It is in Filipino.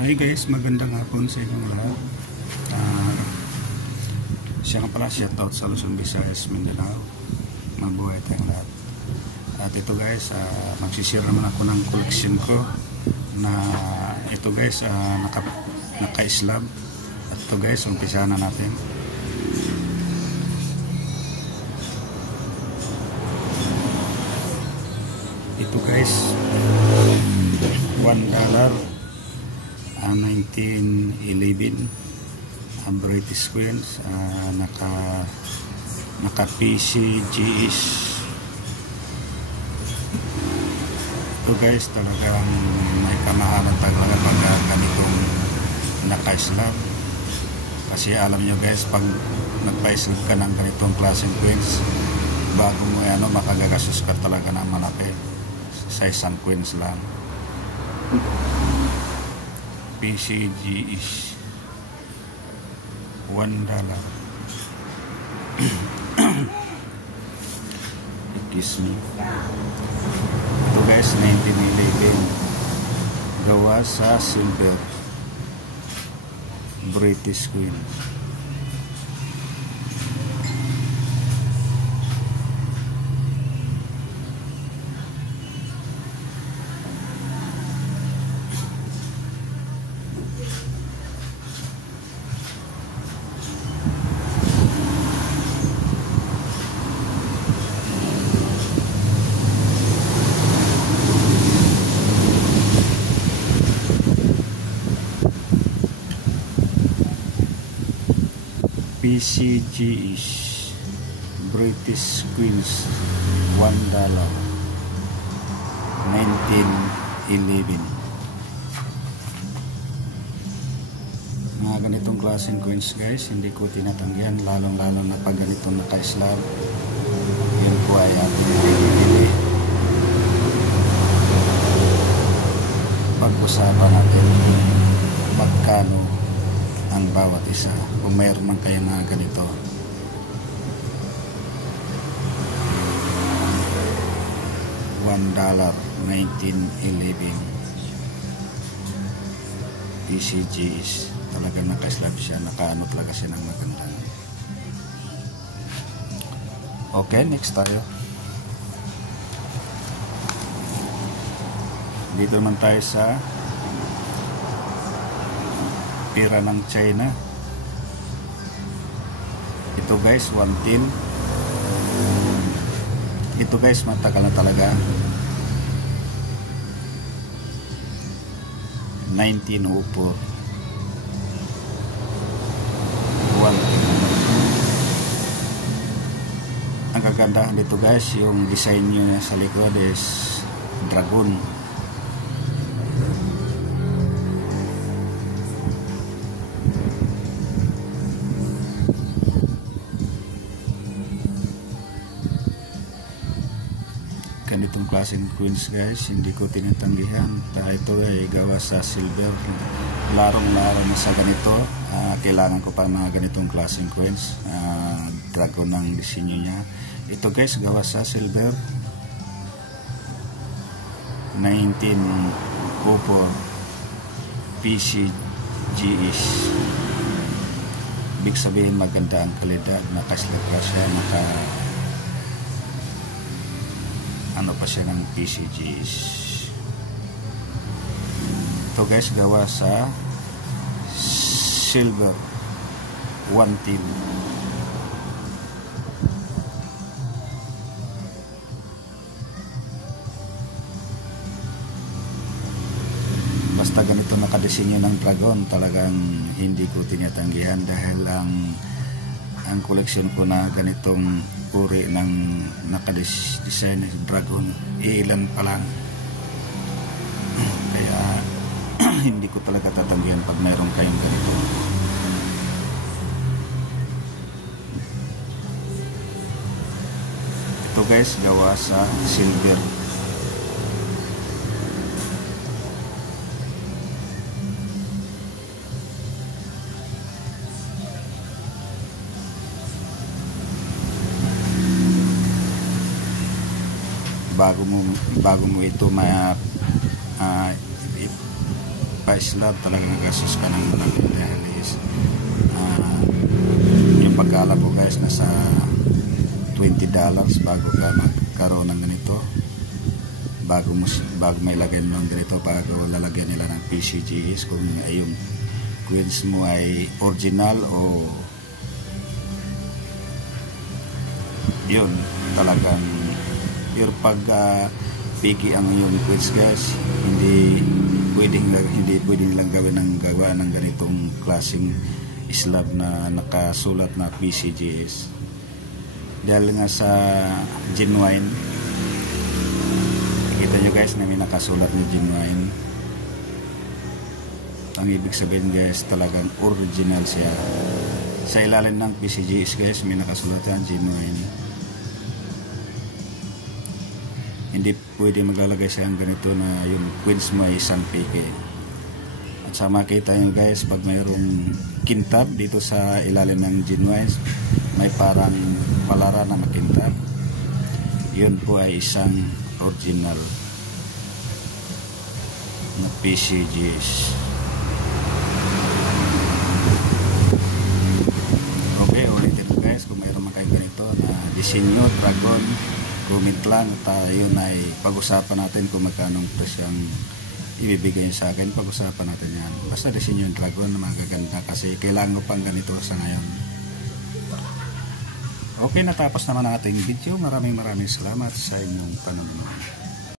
Hi guys, magandang hapon sa inyong lahat. Siya nga pala, shoutout sa Luzon, Visayas, Mindanao. Mabuhay tayong lahat. At ito guys, magsishare naman ako ng collection ko na ito guys, naka-slab. At ito guys, umpisa na natin. Ito guys, $1, 1911 British Queens, naka PCGS. Ito guys, talagang may kamahalan talaga pag ganitong naka-slab, kasi alam nyo guys, pag nagpa-slab ka ng ganitong klaseng queens, bago mo makagagastos ka talaga ng malaki sa isang queens lang. PCGS $1. Excuse me. Ito guys, 1911, gawa sa silver, British Queens. PCGS British Queens $1, 1911. Mga ganitong klaseng coins guys, hindi ko tinatanggihan, lalong na pag ganitong naka-slab. Yan po ay ating pinili. Pag-usapan natin magkano ang bawat isa, kung mayroon man kayo na ganito. $1, 1911 PCGS. Talagang naka-slab siya, nakaano talaga siya ng maganda. Okay, next tayo. Dito naman tayo sa pira ng China. Ito guys, 1 tin. Ito guys, matagal na talaga. 1904 1 tin. Ang kagandahan dito guys, yung design nyo sa likod is dragon. Ganitong klaseng queens guys, hindi ko tinatanggihan. Ito ay gawa sa silver, larong-laro na sa ganito. Kailangan ko pa mga ganitong klaseng queens. Dragon ng disenyo niya. Ito guys, gawa sa silver, 1904 PCGS. Ibig sabihin maganda ang kalidad, naka-slab pa siya, ano pa siya ng PCGS. Ito guys, gawa sa silver, 1 tin. Basta ganito nakadesenyo ng dragon, talagang hindi ko tinatanggihan, dahil ang koleksyon ko na ganitong uri ng nakadesign ng dragon, ilan pa lang. Kaya hindi ko talaga tatanggihan pag mayroon kayong ganito. Ito guys, gawa sa silver. bago mo ito magpa-slab talagang gastos ka ng malaki dahil is yung pagkaalam ko guys nasa $20 bago ka magkaroon ng ganito, bago may lagyan ng ganito, bago lalagyan nila ng PCGs kung yung quills mo ay original o yun talagang pure pag picky ang yung quills guys, hindi pwedeng lang gawa ng ganitong klaseng slab na nakasulat na PCGs dahil nga sa genuine. Kita nyo guys na may nakasulat na genuine. Ang ibig sabihin guys talagang original siya. Sa ilalim ng PCGs guys may nakasulat na genuine. Hindi pwede maglalagay siya ng ganito na yung quills mo ay isang peke. At sa makita nyo guys, pag mayroong kintab dito sa ilalim ng genuine, may parang palara na makintab, yun po ay isang original na PCGs. Okay, ulitin ko guys, kung mayroon man kayo ganito na disenyo, dragon, comment lang, tayo na ay pag-usapan natin kung magkano presyong ibibigay sa akin. Pag-usapan natin yan. Basta disenyo yung dragon na magaganda kasi kailangan ko pang ganito sa ngayon. Okay, natapos naman ang ating video. Maraming salamat sa inyong panonood.